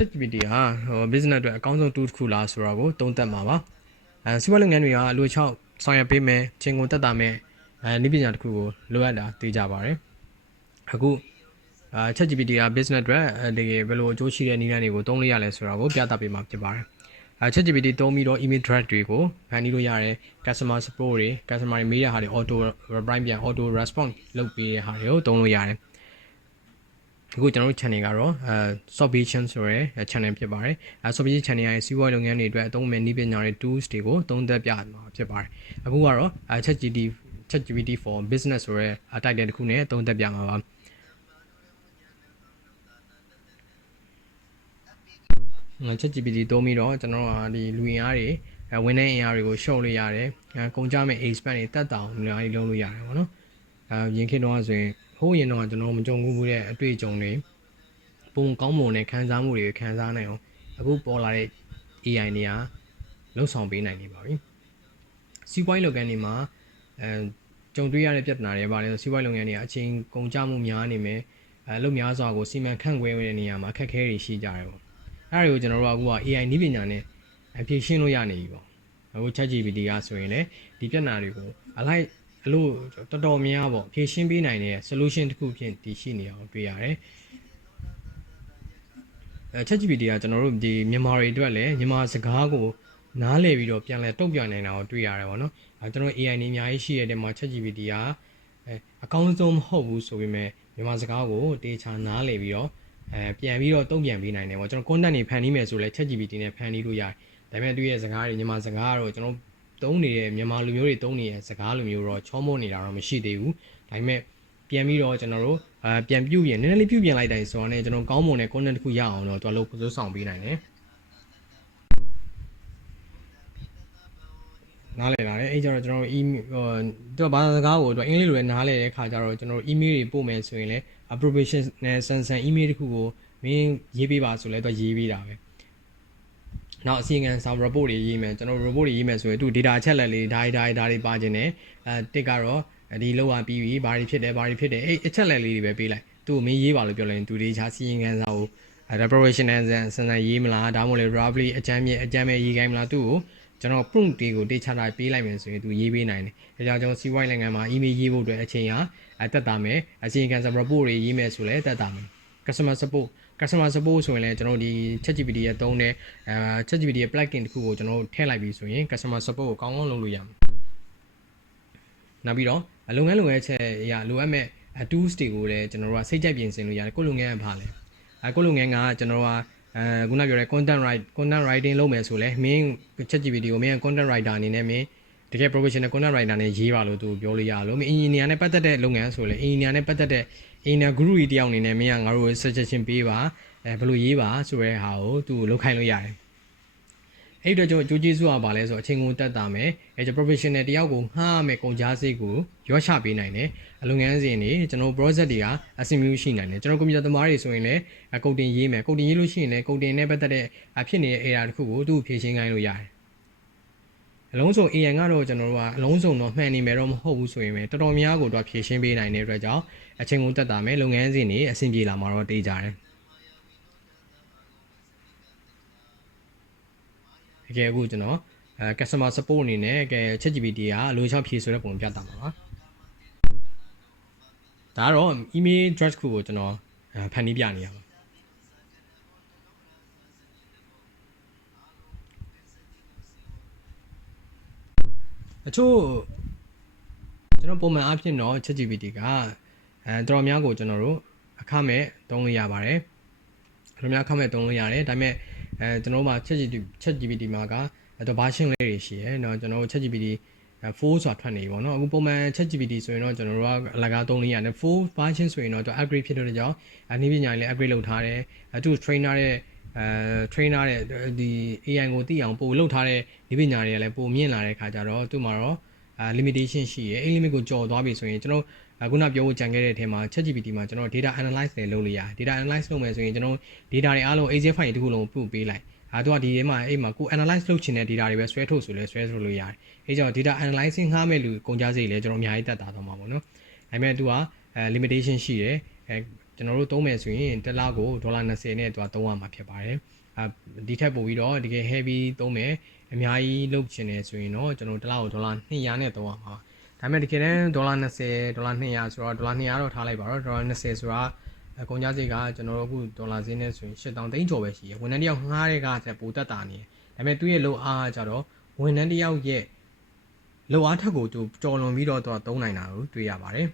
ChatGPT ဟာဟို business အတွက်အကောင်းဆုံး tool တစ်ခုလားဆိုတော့ကိုသုံးသပ်မှာပါအဲစီးပွားရေးလုပ်ငန်းတွေကအလိုချောက်ဆောင်ရွက်ပေးမယ်ချင်းကုန်တက်တာမယ်အဲနည်းပညာတစ်ခုကိုလိုအပ်တာသိကြပါတယ်အခုအာ ChatGPT က business အတွက်အဲတကယ်ဘယ်လိုအကျိုးရှိတဲ့နည်းလမ်းတွေကိုသုံးလို့ရလဲဆိုတာကိုပြသပေးမှာဖြစ်ပါတယ်အဲ ChatGPT သုံးပြီးတော့ email thread တွေကိုဖန်တီးလို့ရတယ် customer support တွေ customer တွေမေးတဲ့ဟာတွေ auto reply ပြန် auto response လုပ်ပေးတဲ့ဟာတွေကိုသုံးလို့ရတယ် အခုကျွန်တော်တို့ channel ကတော့အဲ Sobition ဆိုရဲ channel ဖြစ်ပါတယ်အဲ Sobition channel ရဲ့စီးပွားရေးလုပ်ငန်းတွေအတွက်အသုံးမဲ့နည်းပညာတွေ tools တွေကိုသုံးသပ်ပြမှာဖြစ်ပါတယ်အခုကတော့အဲ ChatGPT ChatGPT for business ဆိုရဲအတိုက်တဲ့တစ်ခုနဲ့သုံးသပ်ပြမှာပါချက် GPT သုံးပြီးတော့ကျွန်တော်တို့ကဒီလူရင်းအားတွေအဲဝန်ထမ်းအင်အားတွေကိုရှော့လို့ရတယ်အဲကုန်ကြမဲ့ expand တွေတက်တောင်အများကြီးလုပ်လို့ရတယ်ပေါ့နော်အဲရင်ခေတ်တော့ဆိုရင် ဟိုးရင်တော့ကျွန်တော်မကြုံဘူးတဲ့အတွေ့အကြုံတွေပုံကောင်းမွန်တဲ့ခံစားမှုတွေခံစားနိုင်အောင်အခုပေါ်လာတဲ့ AI တွေကလှုပ်ဆောင်ပေးနိုင်နေပါပြီစီးပွားရေးလုပ်ငန်းတွေမှာအဲကြုံတွေ့ရတဲ့ပြဿနာတွေပါလဲဆိုစီးပွားရေးလုပ်ငန်းတွေကအချိန်ကုန်ကြမှုများနေမယ်အဲလုပ်များစွာကိုစီမံခန့်ခွဲတဲ့နေရာမှာအခက်အခဲတွေရှိကြတယ်ပေါ့အဲ့ဒါတွေကိုကျွန်တော်တို့ကအခုက AI နည်းပညာနဲ့အဖြေရှင်းလို့ရနေပြီပေါ့အခု ChatGPT ကဆိုရင်လည်းဒီပြဿနာတွေကိုအလိုက် အလို့တော်တော်များပေါ့ဖြေရှင်းပေးနိုင်တဲ့ solution တစ်ခုဖြင့်တည်ရှိနေအောင်တွေ့ရတယ်အဲ ChatGPT ကကျွန်တော်တို့ဒီမြန်မာတွေအတွက်လည်းမြန်မာစကားကိုနားလည်ပြီးတော့ပြန်လဲတုံ့ပြန်နိုင်တာကိုတွေ့ရတယ်ပေါ့နော်အဲကျွန်တော် AI နေအများကြီးရှိရတဲ့မှာ ChatGPT ကအဲအကောင်းဆုံးမဟုတ်ဘူးဆိုပေမဲ့မြန်မာစကားကိုတေချာနားလည်ပြီးတော့အဲပြန်ပြီးတော့တုံ့ပြန်ပေးနိုင်တယ်ပေါ့ကျွန်တော် content တွေဖန်တီးမယ်ဆိုလဲ ChatGPT နဲ့ဖန်တီးလို့ရတယ်ဒါပေမဲ့သူရဲ့စကားတွေမြန်မာစကားကတော့ကျွန်တော် သုံးနေတဲ့မြန်မာလူမျိုးတွေသုံးနေတဲ့စကားလူမျိုးတော့ချောမောနေတာတော့မရှိသေးဘူးဒါပေမဲ့ပြန်ပြီးတော့ကျွန်တော်တို့အဲပြန်ပြုတ်ပြင်နည်းနည်းလေးပြုတ်ပြင်လိုက်တိုင်းဆိုတော့ねကျွန်တော်ကောင်းမွန်တဲ့ content တစ်ခုရအောင်တော့သူကလို့ပို့ဆောင်ပေးနိုင်တယ်နားလည်လာတယ်အဲ့ကြတော့ကျွန်တော်တို့ email ဟိုသူကဘာသာစကားကိုသူအင်္ဂလိပ်လိုပဲနားလည်တဲ့ခါကျတော့ကျွန်တော်တို့ email တွေပို့မယ်ဆိုရင်လည်း appropriation နဲ့ sense email တခုကိုမင်းရေးပေးပါဆိုလဲသူရေးပေးတာပဲ နောက်အစီအကံဆောင် report တွေရေးမယ်ကျွန်တော် report တွေရေးမယ်ဆိုရင်သူ data အချက်လက်လေးဒါဒါဒါတွေပါခြင်းနဲ့အဲတစ်ကတော့ဒီလောက်ပါပြီးပြီဘာတွေဖြစ်တယ်ဘာတွေဖြစ်တယ်အဲ့အချက်လက်လေးတွေပဲပေးလိုက်သူ့ကိုမင်းရေးပါလို့ပြောလိုက်ရင်သူတွေခြားစီရင်ခံစာကို preparation နဲ့ဆန်ဆန်ရေးမလားဒါမှမဟုတ်လေ roughly အကြမ်းမြင့်အကြမ်းမဲ့ရေးခိုင်းမလားသူ့ကိုကျွန်တော် prompt တွေကိုတေချာတာပေးလိုက်မယ်ဆိုရင်သူရေးပေးနိုင်တယ်။ဒါကြောင့်ကျွန်တော်စီးပွားရေးနိုင်ငံမှာ email ရေးဖို့အတွက်အချိန်ဟာတက်တာမယ်။အချိန်ခံစာ report တွေရေးမယ်ဆိုလည်းတက်တာမယ်။ customer support customer support ဆိုရင်လည်းကျွန်တော်ဒီ ChatGPT ရဲ့သုံးတဲ့အဲ ChatGPT ရဲ့ plugin တစ်ခုကိုကျွန်တော်ထည့်လိုက်ပြီဆိုရင် customer support ကိုကောင်းကောင်းလုပ်လို့ရမှာ။နောက်ပြီးတော့လုပ်ငန်းလုပ်ငန်းချက်အရာလိုအပ်မဲ့ tools တွေကိုလည်းကျွန်တော်တို့ကစိတ်ကြိုက်ပြင်ဆင်လို့ရတယ်ကိုလုပ်ငန်းကဘာလဲ။အဲကိုလုပ်ငန်းကကျွန်တော်တို့ကအဲခုနပြောတဲ့ content write content writing လုပ်မယ်ဆိုလဲမင်း ChatGPT ကိုမင်း content writer အနေနဲ့မင်းတကယ် professional content writer နဲ့ရေးပါလို့သူပြောလို့ရလို့မင်း engineer နဲ့ပတ်သက်တဲ့လုပ်ငန်းဆိုလဲ engineer နဲ့ပတ်သက်တဲ့ engineer guru ကြီးတယောက်အနေနဲ့မင်းကငါတို့ suggestion ပေးပါအဲဘယ်လိုရေးပါဆိုတဲ့ဟာကိုသူလုပ်ခိုင်းလို့ရတယ်အဲ့ဒီတော့ကျွန်တော်အကျိုးကျေးဇူးကပါလဲဆိုတော့အချိန်ကုန်တက်တာမယ်အဲကျွန်တော် professional တယောက်ကိုငှားမယ်ကုန်ကြစိတ်ကိုရော့ချပေးနိုင်တယ်အလုပ်ငန်းစဉ်တွေကျွန်တော် project တွေကအဆင်ပြေရှိနိုင်တယ်ကျွန်တော်ကွန်ပျူတာသမားတွေဆိုရင်လည်းကုတ်တင်ရေးမယ်ကုတ်တင်ရေးလို့ရှိရင်လည်းကုတ်တင်နဲ့ပတ်သက်တဲ့အဖြစ်နေတဲ့ error တစ်ခုကိုသူ့ဖြေရှင်းခိုင်းလို့ရတယ် အလုံးစုံ AN ကတော့ကျွန်တော်တို့ကအလုံးစုံတော့မှန်နေမယ်တော့မဟုတ်ဘူးဆိုရင်ပဲတော်တော်များကိုတော့ဖြည့်ရှင်းပေးနိုင်တဲ့အတွက်ကြောင့်အချိန်ကုန်တက်တာမယ်လုပ်ငန်းစဉ်တွေအဆင်ပြေလာမှာတော့တေးကြတယ်တကယ်အခုကျွန်တော်အဲ customer support အနေနဲ့ကဲ ChatGPT ကအလိုချောက်ဖြည့်ဆိုတဲ့ပုံပြတာမှာပါဒါကတော့ email address ခုကိုကျွန်တော်ဖန်တီးပြနေရပါ အချို့ကျွန်တော်ပုံမှန်အားဖြင့်တော့ ChatGPT ကအဲတော်တော်များကိုကျွန်တော်တို့အခမဲ့သုံးလို့ရပါတယ်တော်တော်များအခမဲ့သုံးလို့ရတယ်ဒါပေမဲ့အဲကျွန်တော်တို့မှာ ChatGPT ChatGPT မှာကတော့ version လေးတွေရှိရဲเนาะကျွန်တော်တို့ ChatGPT 4ဆိုတာထွက်နေပြီပေါ့နော်အခုပုံမှန် ChatGPT ဆိုရင်တော့ကျွန်တော်တို့ကအလကားသုံးလို့ရတယ်4 version ဆိုရင်တော့သူ upgrade ဖြစ်တဲ့ကြောင့်အနည်းပညာလေး upgrade လုပ်ထားတယ်အတူ trainer တဲ့ အဲ trainer တဲ့ဒီ AI ကိုသိအောင်ပို့လုပ်ထားတဲ့နည်းပညာတွေကလည်းပိုမြင့်လာတဲ့ခါကျတော့သူ့မှာတော့အာ limitation ရှိရယ်အဲ့ limit ကိုကျော်သွားပြီဆိုရင်ကျွန်တော်ခုနပြောဖို့ကြံခဲ့တဲ့အထက်မှာ ChatGPT မှာကျွန်တော် data analyze တွေလုပ်လို့ရတယ် data analyze လုပ်မယ်ဆိုရင်ကျွန်တော် data တွေအားလုံး ACF file တခုလုံးပို့ပေးလိုက်အဲတော့ဒီထဲမှာအဲ့မှာကို analyze လုပ်ချင်တဲ့ data တွေပဲဆွဲထုတ်ဆိုလဲဆွဲထုတ်လို့ရတယ်အဲကြောင့် data analyzing ငှားမဲ့လူကုန်ကြစိတ်လဲကျွန်တော်အများကြီးတက်တာတော့မှာပေါ့နော်ဒါပေမဲ့သူကအဲ limitation ရှိတယ်အဲ ကျွန်တော်တို့သုံးမယ်ဆိုရင်တစ်လားကိုဒေါ်လာ20နဲ့သူကသုံးရမှာဖြစ်ပါတယ်အဲဒီထက်ပိုပြီးတော့တကယ် heavy သုံးမယ်အများကြီးလုပ်ချင်တယ်ဆိုရင်တော့ကျွန်တော်တစ်လားကိုဒေါ်လာ200နဲ့သုံးရမှာဒါပေမဲ့တကယ်တမ်းဒေါ်လာ20ဒေါ်လာ200ဆိုတော့ဒေါ်လာ200တော့ထားလိုက်ပါတော့ဒေါ်လာ20ဆိုတာအကုန်ကြစိတ်ကကျွန်တော်တို့အခုဒေါ်လာဈေးနဲ့ဆိုရင်8000သိန်းကျော်ပဲရှိရယ်ဝန်ထမ်းတယောက်ငှားတဲ့ကတက်ပိုတက်တာနေတယ်ဒါပေမဲ့သူ့ရဲ့လိုအားကကြတော့ဝန်ထမ်းတယောက်ရဲ့လိုအားထက်ကိုသူကြော်လွန်ပြီးတော့သူကသုံးနိုင်တာကိုတွေ့ရပါတယ်